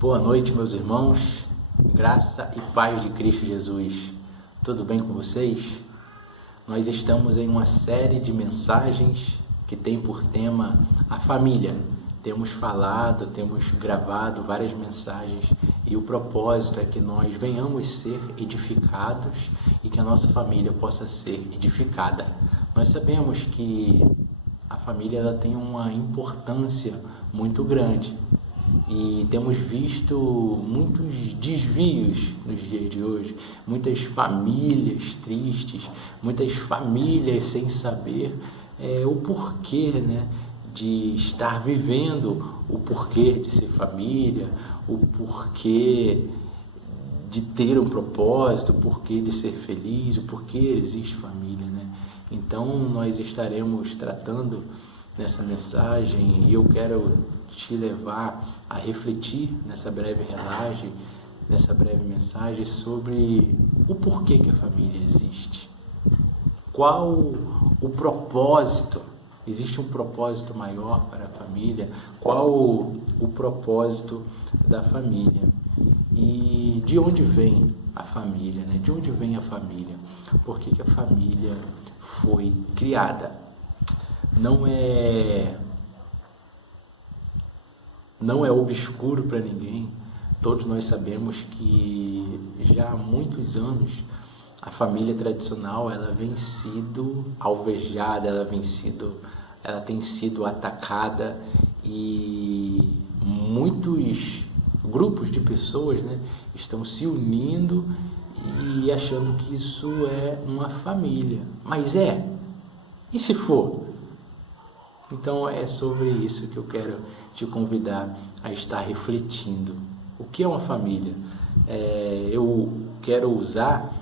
Boa noite, meus irmãos, graça e paz de Cristo Jesus. Tudo bem com vocês? Nós estamos em uma série de mensagens que tem por tema a família. Temos falado, temos gravado várias mensagens e o propósito é que nós venhamos ser edificados e que a nossa família possa ser edificada. Nós sabemos que a família ela tem uma importância muito grande. E temos visto muitos desvios nos dias de hoje, muitas famílias tristes, muitas famílias sem saber o porquê, de estar vivendo, o porquê de ser família, o porquê de ter um propósito, o porquê de ser feliz, o porquê existe família, Então, nós estaremos tratando nessa mensagem e eu quero te levar a refletir nessa breve mensagem sobre o porquê que a família existe. Qual o propósito? Existe um propósito maior para a família? Qual o propósito da família? E de onde vem a família? De onde vem a família? Por que a família foi criada? Não é obscuro para ninguém. Todos nós sabemos que já há muitos anos a família tradicional ela vem sido alvejada, ela tem sido atacada e muitos grupos de pessoas, estão se unindo e achando que isso é uma família. Mas e se for? Então é sobre isso que eu quero te convidar a estar refletindo. O que é uma família? Eu quero usar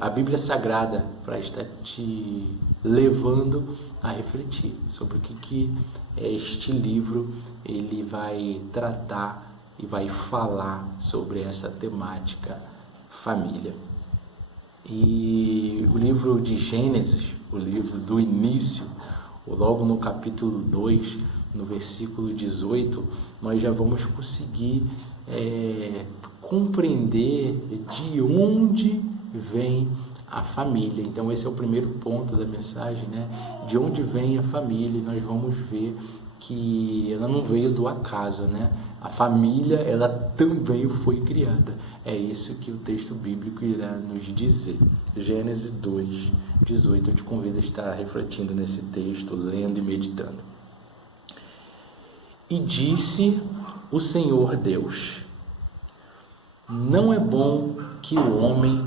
a Bíblia Sagrada para estar te levando a refletir sobre o que este livro ele vai tratar e vai falar sobre essa temática família. E o livro de Gênesis, o livro do início, logo no capítulo 2, no versículo 18, nós já vamos conseguir compreender de onde vem a família. Então esse é o primeiro ponto da mensagem, De onde vem a família? E nós vamos ver que ela não veio do acaso, A família, ela também foi criada. É isso que o texto bíblico irá nos dizer. Gênesis 2, 18. Eu te convido a estar refletindo nesse texto, lendo e meditando. E disse o Senhor Deus: não é bom que o homem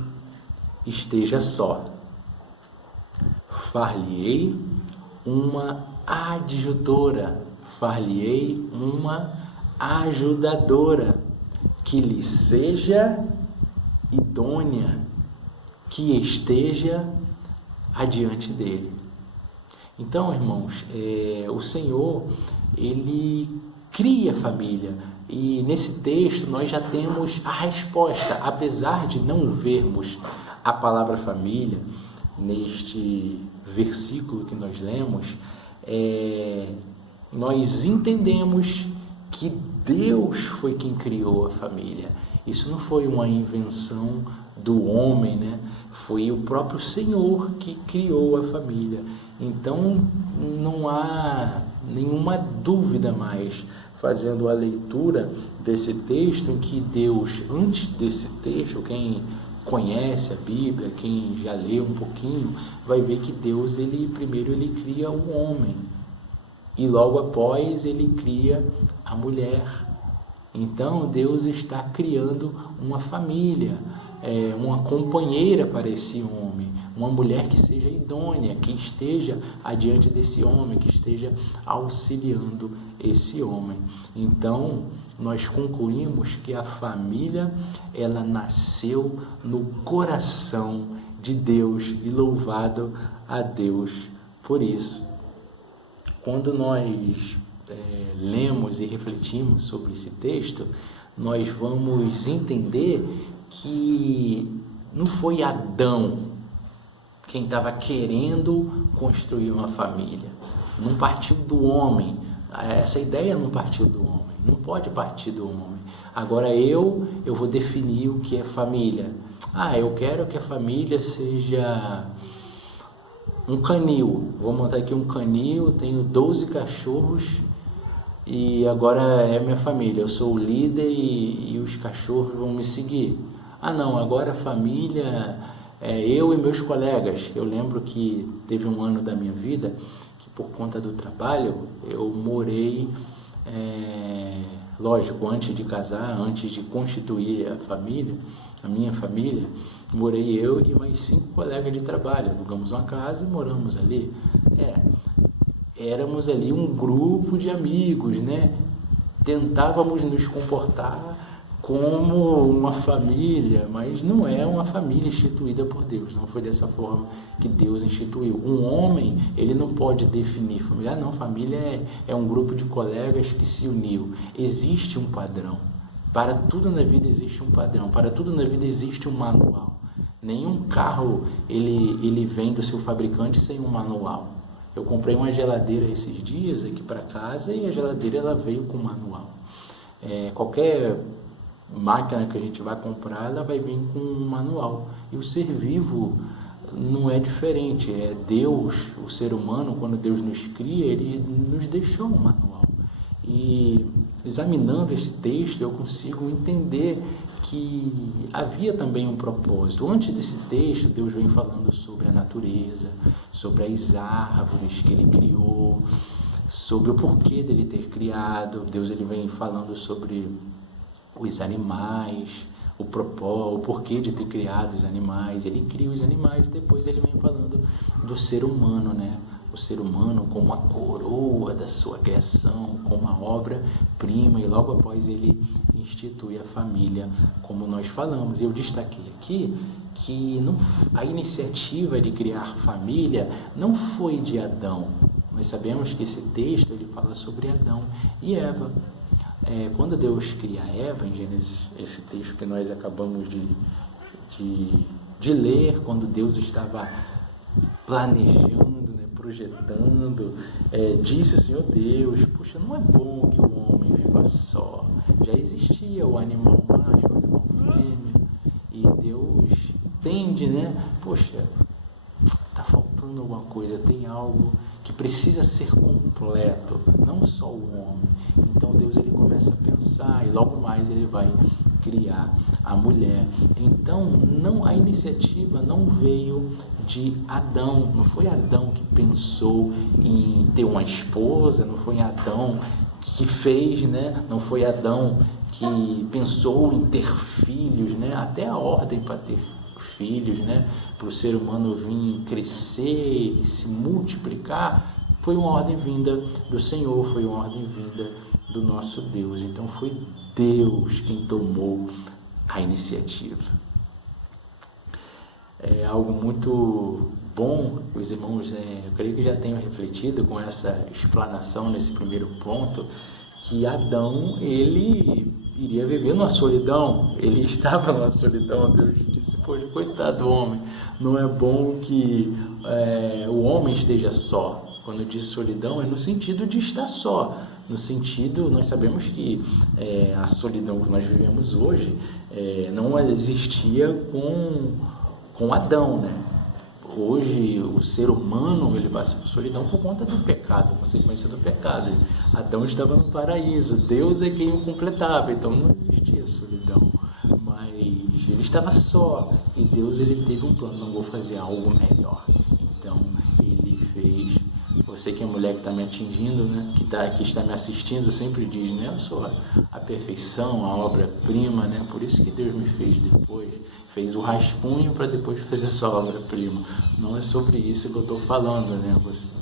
esteja só. Far-lhe-ei uma adjutora, far-lhe-ei uma ajudadora, que lhe seja idônea, que esteja adiante dele. Então, irmãos, o Senhor, Ele cria a família. E nesse texto nós já temos a resposta. Apesar de não vermos a palavra família neste versículo que nós lemos, nós entendemos que Deus foi quem criou a família. Isso não foi uma invenção do homem, Foi o próprio Senhor que criou a família. Então não há nenhuma dúvida mais, fazendo a leitura desse texto, em que Deus, antes desse texto, quem conhece a Bíblia, quem já leu um pouquinho, vai ver que Deus, primeiro ele cria o homem, e logo após ele cria a mulher. Então Deus está criando uma família, uma companheira para esse homem, uma mulher que seja idônea, que esteja adiante desse homem, que esteja auxiliando esse homem. Então nós concluímos que a família ela nasceu no coração de Deus, e louvado a Deus por isso. Quando nós lemos e refletimos sobre esse texto, nós vamos entender que não foi Adão quem estava querendo construir uma família. Não partiu do homem, essa ideia não partiu do homem, não pode partir do homem. Agora eu vou definir o que é família. Eu quero que a família seja um canil. Vou montar aqui um canil, tenho 12 cachorros e agora é minha família. Eu sou o líder e os cachorros vão me seguir. Não, agora a família é eu e meus colegas. Eu lembro que teve um ano da minha vida que, por conta do trabalho, eu morei, lógico, antes de casar, antes de constituir a minha família, morei eu e mais 5 colegas de trabalho. Alugamos uma casa e moramos ali. Éramos ali um grupo de amigos, né? Tentávamos nos comportar como uma família, mas não é uma família instituída por Deus. Não foi dessa forma que Deus instituiu. Um homem, ele não pode definir família. Não, família é um grupo de colegas que se uniu. Existe um padrão. Para tudo na vida existe um padrão. Para tudo na vida existe um manual. Nenhum carro ele vem do seu fabricante sem um manual. Eu comprei uma geladeira esses dias aqui para casa e a geladeira ela veio com manual. Qualquer máquina que a gente vai comprar, ela vai vir com um manual. E o ser vivo não é diferente. É Deus, o ser humano, quando Deus nos cria, ele nos deixou um manual. E examinando esse texto, eu consigo entender que havia também um propósito. Antes desse texto, Deus vem falando sobre a natureza, sobre as árvores que ele criou, sobre o porquê dele ter criado. Deus ele vem falando sobre os animais, o porquê de ter criado os animais. Ele cria os animais e depois ele vem falando do ser humano, né? O ser humano como a coroa da sua criação, como a obra-prima, e logo após ele institui a família, como nós falamos. Eu destaquei aqui que a iniciativa de criar família não foi de Adão. Nós sabemos que esse texto ele fala sobre Adão e Eva. Quando Deus cria Eva, em Gênesis, esse texto que nós acabamos de ler, quando Deus estava planejando, projetando, disse o Senhor Deus: puxa, não é bom que o homem viva só. Já existia o animal macho, o animal fêmea, e Deus entende, né? Poxa, está faltando alguma coisa, tem algo que precisa ser completo, não só o homem. Então Deus ele começa a pensar e logo mais ele vai criar a mulher. Então a iniciativa não veio de Adão, não foi Adão que pensou em ter uma esposa, não foi Adão que fez, né? Não foi Adão que pensou em ter filhos, né? Até a ordem para ter filhos, né? Para o ser humano vir crescer e se multiplicar, foi uma ordem vinda do Senhor, foi uma ordem vinda do nosso Deus. Então foi Deus quem tomou a iniciativa. É algo muito bom, os irmãos, eu creio que já tenham refletido com essa explanação nesse primeiro ponto, que Adão, ele iria viver numa solidão, ele estava numa solidão. Deus disse: poxa, coitado do homem, não é bom que o homem esteja só. Quando diz solidão, é no sentido de estar só, no sentido, nós sabemos que a solidão que nós vivemos hoje não existia com Adão, né? Hoje o ser humano ele passa por solidão por conta do pecado, consequência do pecado. Adão estava no paraíso, Deus é quem o completava, então não existia solidão, mas ele estava só e Deus ele teve um plano: não vou fazer algo melhor. Então ele fez. Você que é mulher que está me atingindo, né? que está me assistindo, sempre diz, né? Eu sou a perfeição, a obra-prima, né? Por isso que Deus me fez depois, fez o rascunho para depois fazer sua obra-prima. Não é sobre isso que eu estou falando, né?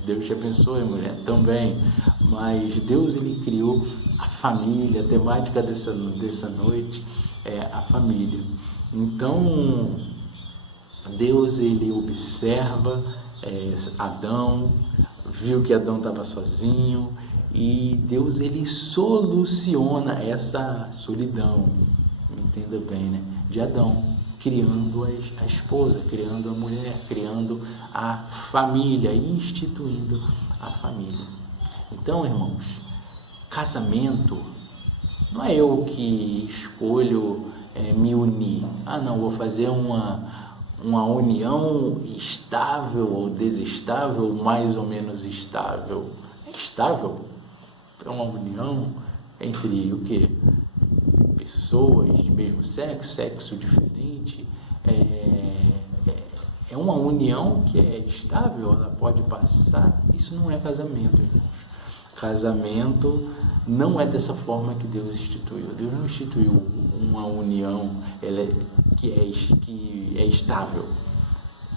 Deus te abençoe, mulher, também. Mas Deus ele criou a família, a temática dessa noite é a família. Então Deus ele observa Adão, viu que Adão estava sozinho e Deus ele soluciona essa solidão, entenda bem, né? De Adão, criando a esposa, criando a mulher, criando a família, instituindo a família. Então, irmãos, casamento não é eu que escolho me unir. Ah, não, vou fazer uma união estável ou desestável, mais ou menos estável. É estável? É uma união entre o quê? Pessoas de mesmo sexo diferente. É uma união que é estável, ela pode passar. Isso não é casamento, irmãos. Casamento não é dessa forma que Deus instituiu. Deus não instituiu uma união que é estável.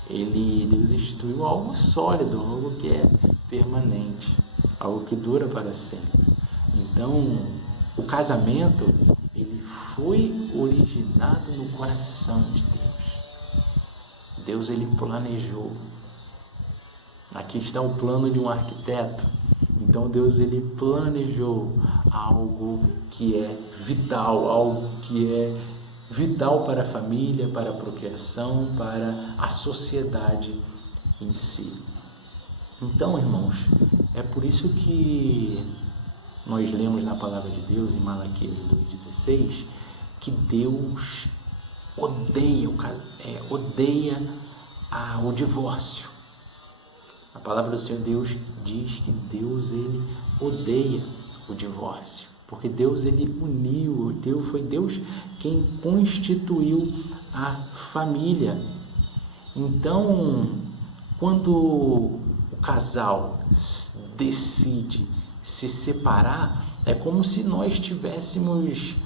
Deus instituiu algo sólido, algo que é permanente, algo que dura para sempre. Então, o casamento, ele foi originado no coração de Deus. Deus, ele planejou. Aqui está o plano de um arquiteto. Então, Deus, ele planejou algo que é vital para a família, para a procriação, para a sociedade em si. Então, irmãos, é por isso que nós lemos na palavra de Deus, em Malaquias 2,16, que Deus odeia o divórcio. A palavra do Senhor Deus diz que Deus, ele odeia o divórcio, porque Deus, ele uniu, foi Deus quem constituiu a família. Então, quando o casal decide se separar, é como se nós estivéssemos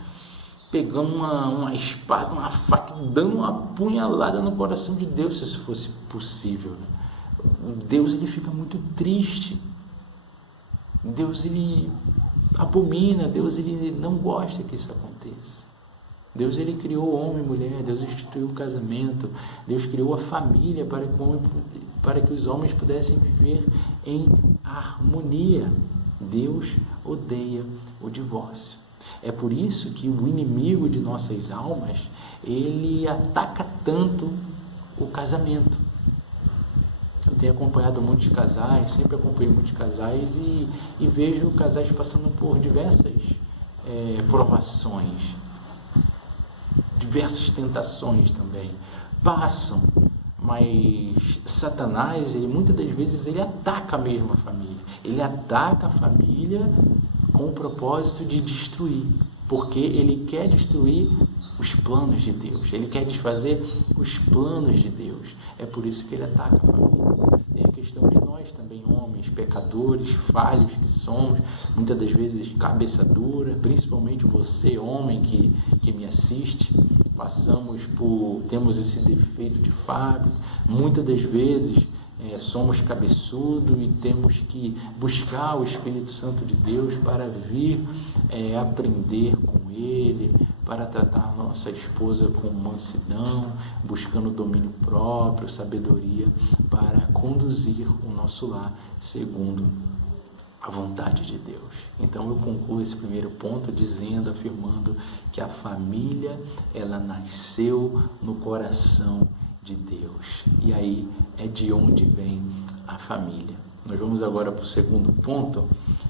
pegando uma espada, uma faca, dando uma punhalada no coração de Deus, se isso fosse possível. Deus, ele fica muito triste. Deus, ele abomina. Deus, ele não gosta que isso aconteça. Deus, ele criou o homem e mulher. Deus instituiu o casamento. Deus criou a família para que os homens pudessem viver em harmonia. Deus odeia o divórcio. É por isso que o inimigo de nossas almas, ele ataca tanto o casamento. Eu tenho acompanhado muitos casais, sempre acompanhei muitos casais e vejo casais passando por diversas provações, diversas tentações também. Passam, mas Satanás, muitas das vezes, ele ataca mesmo a família. Ele ataca a família com o propósito de destruir, porque ele quer destruir os planos de Deus, ele quer desfazer os planos de Deus. É por isso que ele ataca a família. Tem a questão de nós também, homens, pecadores, falhos que somos, muitas das vezes cabeça dura, principalmente você, homem que me assiste, temos esse defeito de fábrica, muitas das vezes somos cabeçudos e temos que buscar o Espírito Santo de Deus para vir aprender com Ele, para tratar nossa esposa com mansidão, buscando domínio próprio, sabedoria, para conduzir o nosso lar segundo a vontade de Deus. Então eu concluo esse primeiro ponto afirmando que a família, ela nasceu no coração de Deus. E aí é de onde vem a família. Nós vamos agora para o segundo ponto,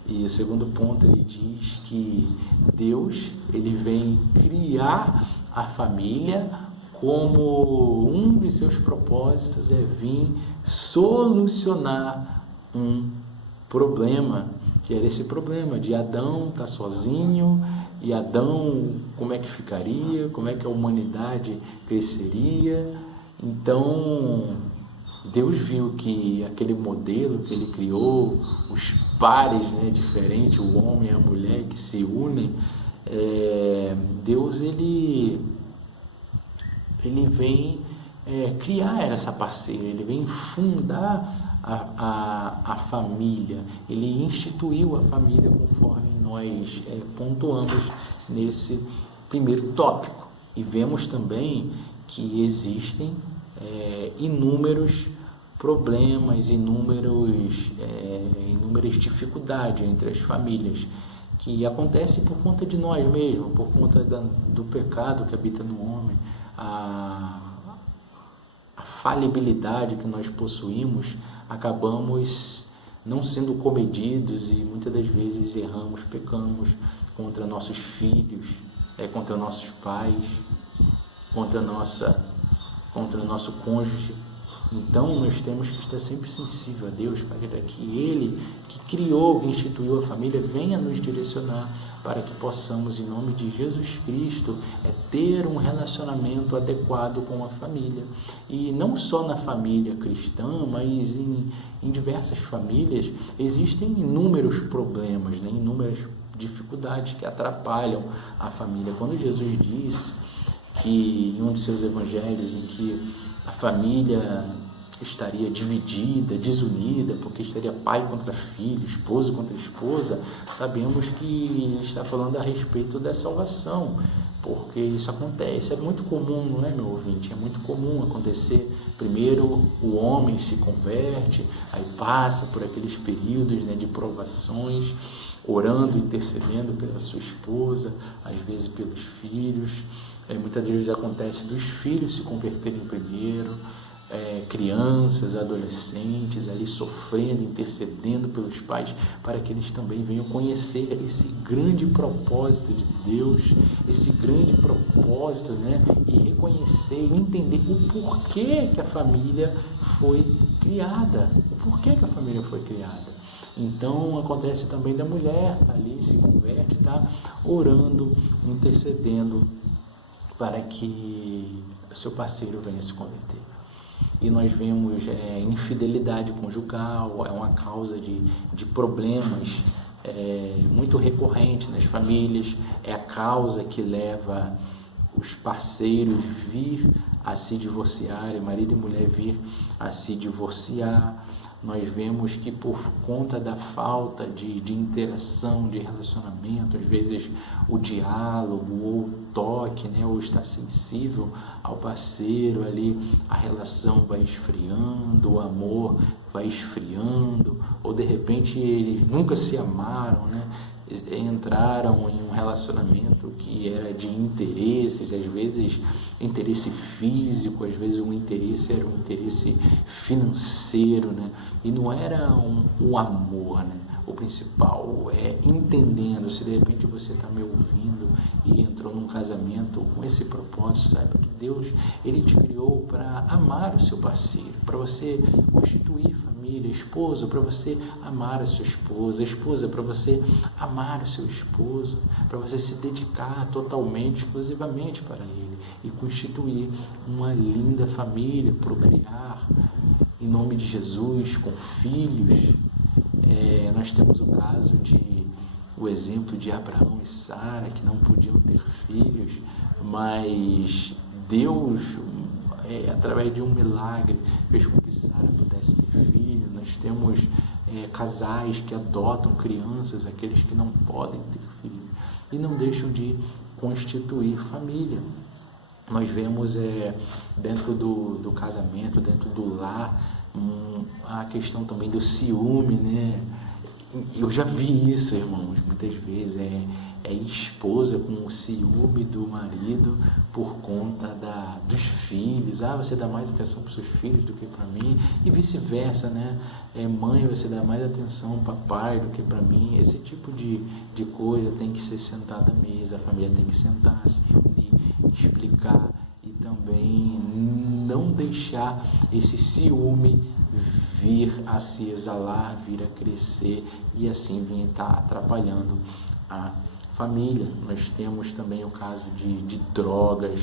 e o segundo ponto ele diz que Deus, ele vem criar a família como um dos seus propósitos é vir solucionar um problema, que era esse problema de Adão estar sozinho, e Adão, como é que ficaria, como é que a humanidade cresceria. Então, Deus viu que aquele modelo que ele criou, os pares diferentes, o homem e a mulher que se unem, Deus ele vem criar essa parceria, ele vem fundar a família, ele instituiu a família conforme nós pontuamos nesse primeiro tópico. E vemos também que existem inúmeros problemas, inúmeras dificuldades entre as famílias, que acontecem por conta de nós mesmos, por conta do pecado que habita no homem, a falibilidade que nós possuímos, acabamos não sendo comedidos, e muitas das vezes erramos, pecamos contra nossos filhos, contra nossos pais, contra o nosso cônjuge. Então nós temos que estar sempre sensível a Deus, para que Ele, que criou, que instituiu a família, venha nos direcionar para que possamos, em nome de Jesus Cristo, ter um relacionamento adequado com a família. E não só na família cristã, mas em diversas famílias existem inúmeros problemas, né? Inúmeras dificuldades que atrapalham a família. Quando Jesus diz que em um de seus evangelhos, em que a família estaria dividida, desunida, porque estaria pai contra filho, esposo contra esposa, sabemos que está falando a respeito da salvação, porque isso acontece, é muito comum, não é, meu ouvinte? É muito comum acontecer. Primeiro o homem se converte, aí passa por aqueles períodos, né, de provações, orando, intercedendo pela sua esposa, às vezes pelos filhos. Muitas vezes acontece dos filhos se converterem primeiro, crianças, adolescentes ali sofrendo, intercedendo pelos pais, para que eles também venham conhecer esse grande propósito de Deus, esse grande propósito, né? E reconhecer e entender o porquê que a família foi criada, o porquê que a família foi criada. Então acontece também da mulher ali se converte, tá orando, intercedendo para que seu parceiro venha se converter. E nós vemos infidelidade conjugal, é uma causa de problemas muito recorrente nas famílias, é a causa que leva os parceiros vir a se divorciarem, marido e mulher vir a se divorciar. Nós vemos que por conta da falta de interação, de relacionamento, às vezes o diálogo ou o toque, né, ou estar sensível ao parceiro ali, a relação vai esfriando, o amor vai esfriando, ou de repente eles nunca se amaram, né? Entraram em um relacionamento que era de interesses, às vezes interesse físico, às vezes o interesse era um interesse financeiro, né? E não era um amor, né? O principal é entendendo. Se de repente você está me ouvindo e entrou num casamento com esse propósito, saiba que Deus, Ele te criou para amar o seu parceiro, para você constituir família, esposo, para você amar a sua esposa para você amar o seu esposo, para você se dedicar totalmente, exclusivamente para ele e constituir uma linda família, procriar em nome de Jesus, com filhos. Nós temos o exemplo de Abraão e Sara, que não podiam ter filhos, mas Deus, através de um milagre, fez com que Sara pudesse ter filhos. Nós temos casais que adotam crianças, aqueles que não podem ter filhos, e não deixam de constituir família. Nós vemos dentro do casamento, dentro do lar, a questão também do ciúme, né? Eu já vi isso, irmãos, muitas vezes esposa com o ciúme do marido por conta dos filhos. Você dá mais atenção para os seus filhos do que para mim, e vice-versa, né? Mãe, você dá mais atenção para papai do que para mim. Esse tipo de coisa tem que ser sentada à mesa, a família tem que sentar, se reunir, explicar, e também não deixar esse ciúme vir a se exalar, vir a crescer e assim vir estar atrapalhando a família. Nós temos também o caso de drogas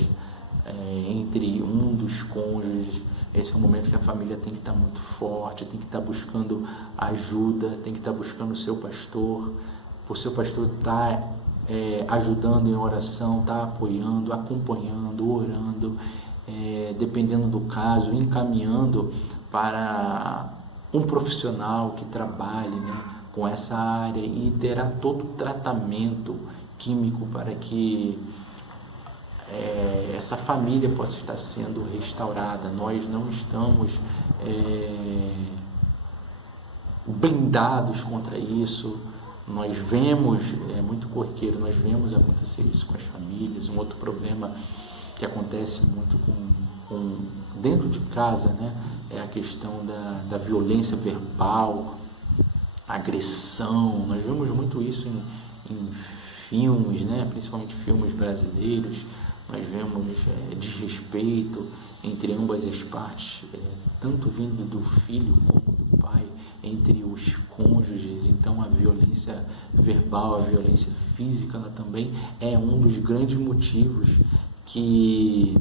entre um dos cônjuges. Esse é um momento que a família tem que estar muito forte, tem que estar buscando ajuda, tem que estar buscando o seu pastor, por seu pastor estar ajudando em oração, estar apoiando, acompanhando, orando, dependendo do caso, encaminhando para um profissional que trabalhe, né, com essa área, e terá todo o tratamento químico para que essa família possa estar sendo restaurada. Nós não estamos blindados contra isso. Nós vemos, muito corriqueiro, nós vemos acontecer isso com as famílias. Um outro problema que acontece muito dentro de casa, né, é a questão da violência verbal, agressão. Nós vemos muito isso em filmes, né? Principalmente filmes brasileiros. Nós vemos desrespeito entre ambas as partes, tanto vindo do filho como do pai, entre os cônjuges. Então a violência verbal, a violência física, ela também é um dos grandes motivos que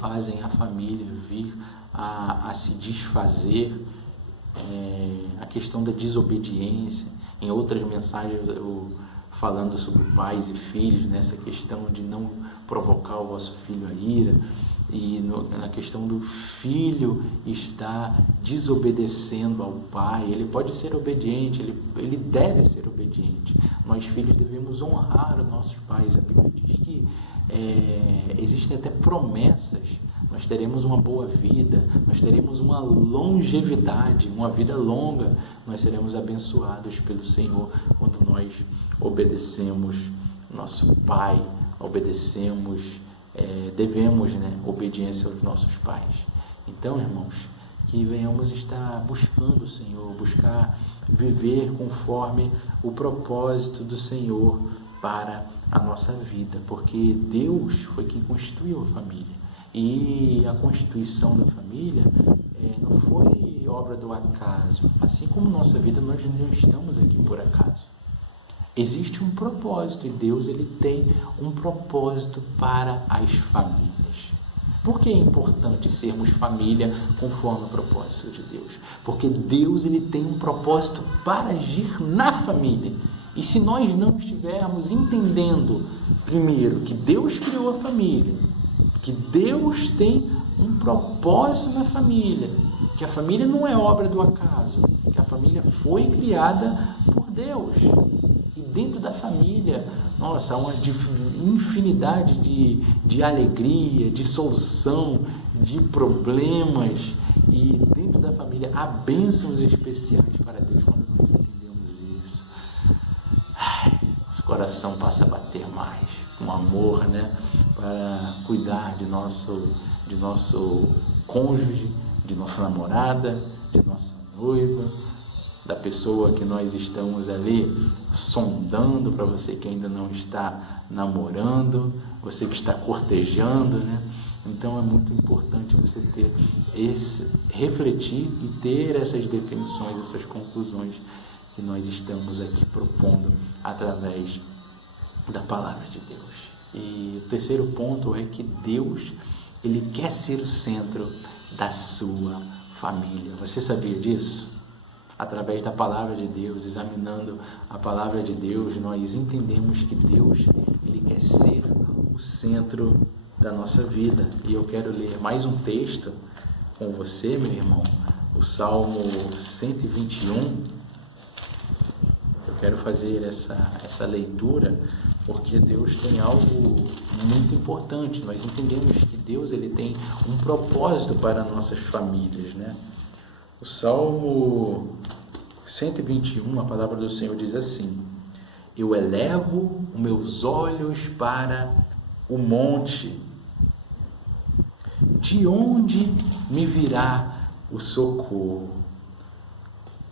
fazem a família vir a se desfazer. A questão da desobediência, em outras mensagens eu falando sobre pais e filhos, nessa questão de não provocar o vosso filho a ira, e na questão do filho estar desobedecendo ao pai. Ele pode ser obediente, ele deve ser obediente. Nós filhos devemos honrar os nossos pais. A Bíblia diz que existem até promessas. Nós teremos uma boa vida, nós teremos uma longevidade, uma vida longa. Nós seremos abençoados pelo Senhor quando nós obedecemos nosso pai, devemos obediência aos nossos pais. Então, irmãos, que venhamos estar buscando o Senhor, buscar viver conforme o propósito do Senhor para a nossa vida, porque Deus foi quem constituiu a família. E a constituição da família não foi obra do acaso. Assim como nossa vida, nós não estamos aqui por acaso. Existe um propósito, e Deus ele tem um propósito para as famílias. Por que é importante sermos família conforme o propósito de Deus? Porque Deus ele tem um propósito para agir na família. E se nós não estivermos entendendo, primeiro, que Deus criou a família, que Deus tem um propósito na família, que a família não é obra do acaso, que a família foi criada por Deus. E dentro da família, há uma infinidade de alegria, de solução, de problemas. E dentro da família há bênçãos especiais para Deus. Quando nós entendemos isso, nosso coração passa a bater mais, com amor, para cuidar de nosso cônjuge, de nossa namorada, de nossa noiva, da pessoa que nós estamos ali sondando, para você que ainda não está namorando, você que está cortejando, Então é muito importante você refletir e ter essas definições, essas conclusões que nós estamos aqui propondo através da palavra de Deus. E o terceiro ponto é que Deus, ele quer ser o centro da sua família. Você sabia disso? Através da palavra de Deus, examinando a palavra de Deus, nós entendemos que Deus, ele quer ser o centro da nossa vida. E eu quero ler mais um texto com você, meu irmão, o Salmo 121. Eu quero fazer essa leitura porque Deus tem algo muito importante. Nós entendemos que Deus ele tem um propósito para nossas famílias, O Salmo 121, a palavra do Senhor diz assim: eu elevo os meus olhos para o monte, de onde me virá o socorro?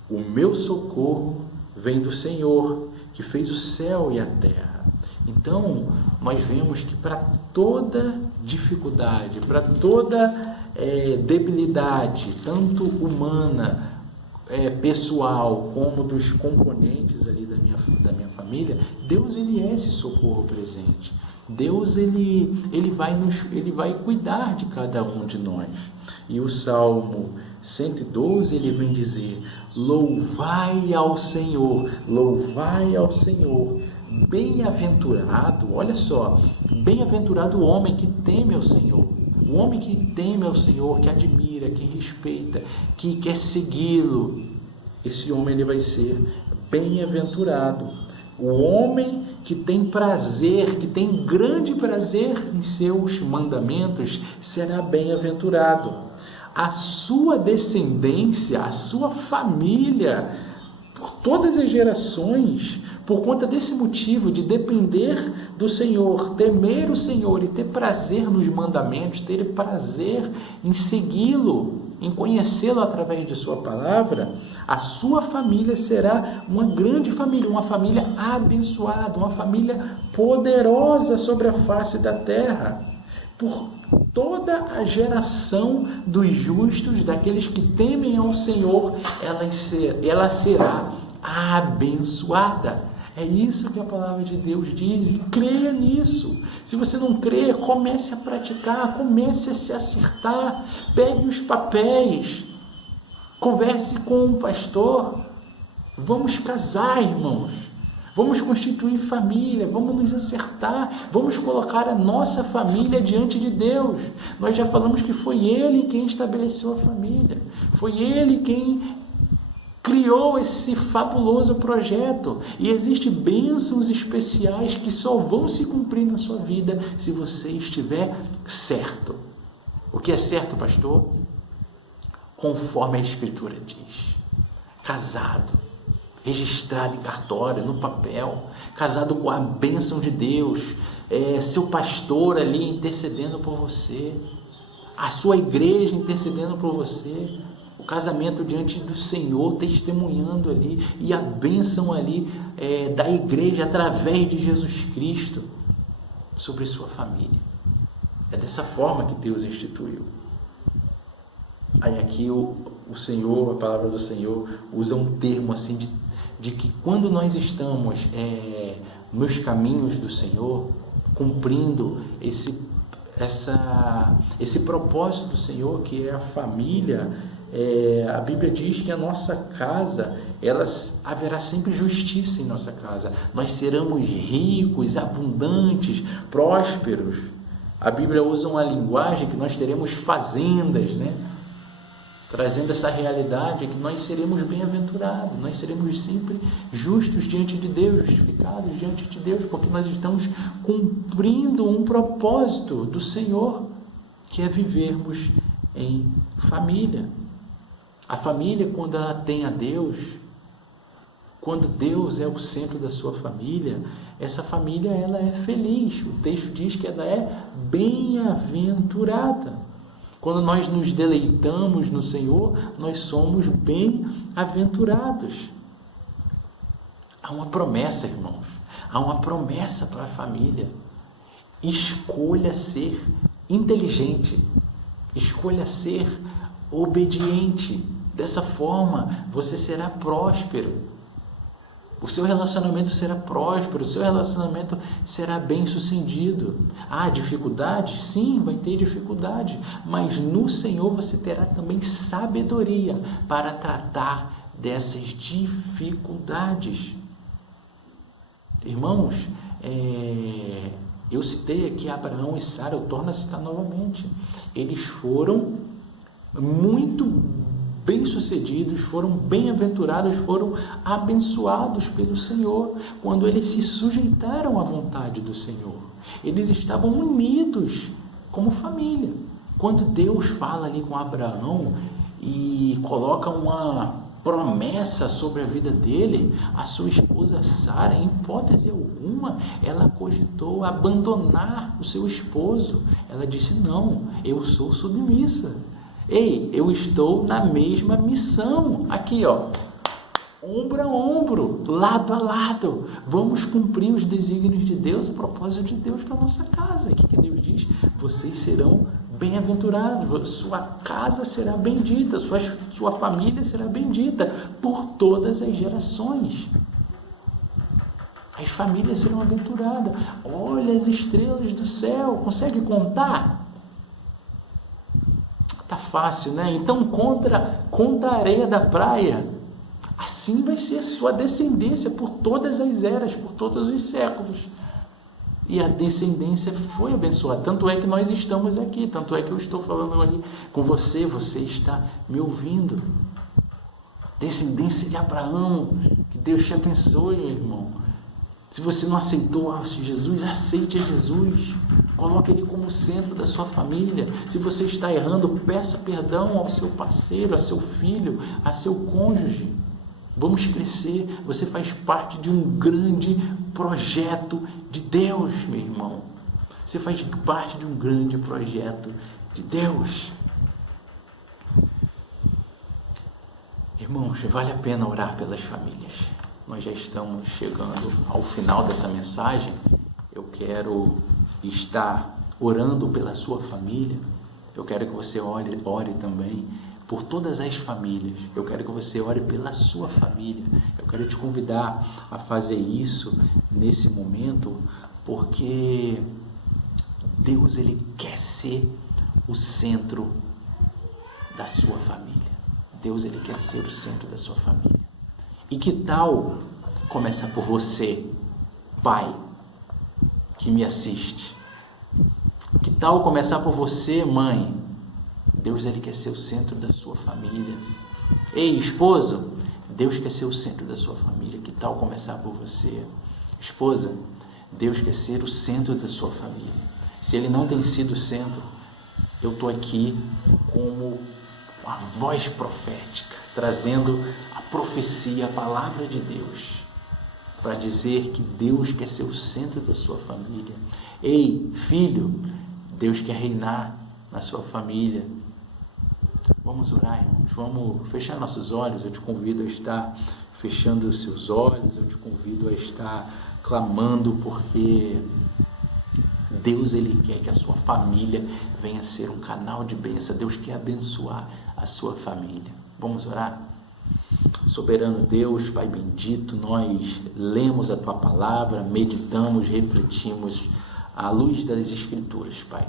O meu socorro vem do Senhor, que fez o céu e a terra. Então, nós vemos que para toda dificuldade, para toda debilidade, tanto humana, pessoal, como dos componentes ali da minha família, Deus ele é esse socorro presente. Deus ele vai cuidar de cada um de nós. E o Salmo 112 ele vem dizer: louvai ao Senhor, bem-aventurado, olha só, bem-aventurado o homem que teme ao Senhor. O homem que teme ao Senhor, que admira, que respeita, que quer segui-lo, esse homem ele vai ser bem-aventurado. O homem que tem prazer, que tem grande prazer em seus mandamentos, será bem-aventurado. A sua descendência, a sua família, por todas as gerações, Por conta desse motivo de depender do Senhor, temer o Senhor e ter prazer nos mandamentos, ter prazer em segui-lo, em conhecê-lo através de sua palavra, a sua família será uma grande família, uma família abençoada, uma família poderosa sobre a face da terra. Por toda a geração dos justos, daqueles que temem ao Senhor, ela será abençoada. É isso que a palavra de Deus diz, e creia nisso. Se você não crê, comece a praticar, comece a se acertar, pegue os papéis, converse com um pastor, vamos casar, irmãos, vamos constituir família, vamos nos acertar, vamos colocar a nossa família diante de Deus. Nós já falamos que foi Ele quem estabeleceu a família, foi Ele quem criou esse fabuloso projeto, e existem bênçãos especiais que só vão se cumprir na sua vida se você estiver certo. O que é certo, pastor? Conforme a Escritura diz: casado, registrado em cartório, no papel, casado com a bênção de Deus, seu pastor ali intercedendo por você, a sua igreja intercedendo por você, o casamento diante do Senhor, testemunhando ali, e a bênção ali da igreja através de Jesus Cristo sobre sua família. É dessa forma que Deus instituiu. Aí aqui o Senhor, a palavra do Senhor, usa um termo assim de que quando nós estamos nos caminhos do Senhor, cumprindo esse propósito do Senhor, que é a família, a Bíblia diz que a nossa casa, haverá sempre justiça em nossa casa. Nós seremos ricos, abundantes, prósperos. A Bíblia usa uma linguagem que nós teremos fazendas, né? Trazendo essa realidade que nós seremos bem-aventurados, nós seremos sempre justos diante de Deus, justificados diante de Deus, porque nós estamos cumprindo um propósito do Senhor, que é vivermos em família. A família, quando ela tem a Deus, quando Deus é o centro da sua família, essa família ela é feliz. O texto diz que ela é bem-aventurada. Quando nós nos deleitamos no Senhor, nós somos bem-aventurados. Há uma promessa, irmãos. Há uma promessa para a família. Escolha ser inteligente. Escolha ser obediente. Dessa forma, você será próspero. O seu relacionamento será próspero, o seu relacionamento será bem-sucedido. Há dificuldades? Sim, vai ter dificuldade, mas no Senhor você terá também sabedoria para tratar dessas dificuldades. Irmãos, eu citei aqui Abraão e Sara, eu torno a citar novamente. Eles foram muito bem-sucedidos, foram bem-aventurados, foram abençoados pelo Senhor, quando eles se sujeitaram à vontade do Senhor. Eles estavam unidos como família. Quando Deus fala ali com Abraão e coloca uma promessa sobre a vida dele, a sua esposa Sara, em hipótese alguma, ela cogitou abandonar o seu esposo. Ela disse: não, eu sou submissa. Ei, eu estou na mesma missão, aqui ó, ombro a ombro, lado a lado, vamos cumprir os desígnios de Deus, o propósito de Deus para a nossa casa. O que Deus diz? Vocês serão bem-aventurados, sua casa será bendita, sua família será bendita por todas as gerações. As famílias serão aventuradas. Olha as estrelas do céu, consegue contar? Tá fácil, né? Então conta a areia da praia. Assim vai ser a sua descendência por todas as eras, por todos os séculos. E a descendência foi abençoada. Tanto é que nós estamos aqui, tanto é que eu estou falando ali com você, você está me ouvindo. Descendência de Abraão, que Deus te abençoe, meu irmão. Se você não aceitou Jesus, aceite Jesus. Coloque Ele como centro da sua família. Se você está errando, peça perdão ao seu parceiro, a seu filho, a seu cônjuge. Vamos crescer. Você faz parte de um grande projeto de Deus, meu irmão. Você faz parte de um grande projeto de Deus. Irmãos, vale a pena orar pelas famílias. Nós já estamos chegando ao final dessa mensagem. Eu quero estar orando pela sua família. Eu quero que você ore também por todas as famílias. Eu quero que você ore pela sua família. Eu quero te convidar a fazer isso nesse momento, porque Deus, Ele quer ser o centro da sua família. Deus, Ele quer ser o centro da sua família. E que tal começar por você, pai, que me assiste? Que tal começar por você, mãe? Deus, Ele quer ser o centro da sua família. Ei, esposo, Deus quer ser o centro da sua família. Que tal começar por você? Esposa, Deus quer ser o centro da sua família. Se Ele não tem sido o centro, eu estou aqui como a voz profética, trazendo a profecia, a palavra de Deus, para dizer que Deus quer ser o centro da sua família. Ei, filho, Deus quer reinar na sua família. Vamos orar, irmãos, vamos fechar nossos olhos. Eu te convido a estar fechando os seus olhos, eu te convido a estar clamando, porque Deus, Ele quer que a sua família venha ser um canal de bênção. Deus quer abençoar a sua família. Vamos orar? Soberano Deus, Pai bendito, nós lemos a Tua palavra, meditamos, refletimos à luz das Escrituras, Pai.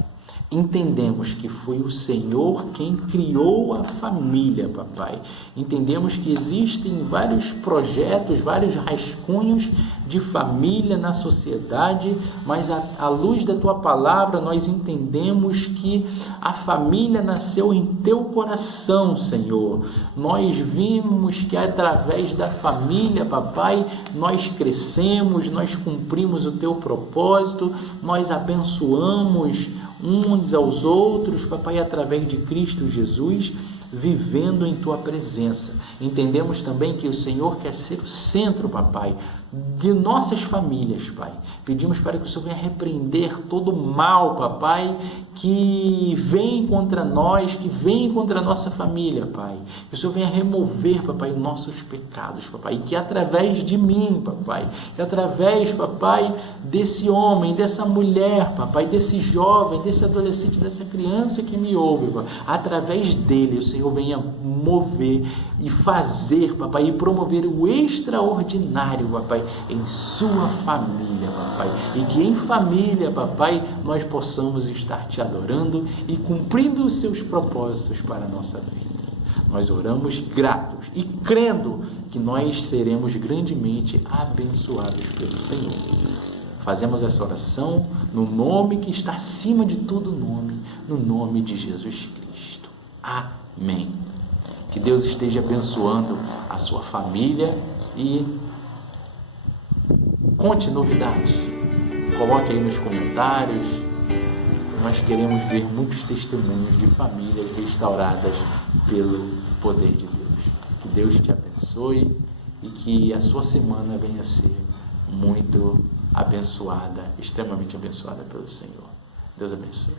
Entendemos que foi o Senhor quem criou a família, papai. Entendemos que existem vários projetos, vários rascunhos de família na sociedade, mas à luz da Tua palavra nós entendemos que a família nasceu em Teu coração, Senhor. Nós vimos que através da família, papai, nós crescemos, nós cumprimos o Teu propósito, nós abençoamos uns aos outros, papai, através de Cristo Jesus, vivendo em Tua presença. Entendemos também que o Senhor quer ser o centro, papai, de nossas famílias, Pai. Pedimos para que o Senhor venha repreender todo o mal, papai, que vem contra nós, que vem contra a nossa família, Pai. Que o Senhor venha remover, papai, nossos pecados, papai. E que através de mim, papai, que através, papai, desse homem, dessa mulher, papai, desse jovem, desse adolescente, dessa criança que me ouve, papai, através dele, o Senhor venha mover e fazer, papai, e promover o extraordinário, papai, em sua família, papai. E que em família, papai, nós possamos estar te adorando e cumprindo os seus propósitos para a nossa vida. Nós oramos gratos e crendo que nós seremos grandemente abençoados pelo Senhor. Fazemos essa oração no nome que está acima de todo nome, no nome de Jesus Cristo. Amém. Que Deus esteja abençoando a sua família e conte novidades. Coloque aí nos comentários. Nós queremos ver muitos testemunhos de famílias restauradas pelo poder de Deus. Que Deus te abençoe e que a sua semana venha a ser muito abençoada, extremamente abençoada pelo Senhor. Deus abençoe.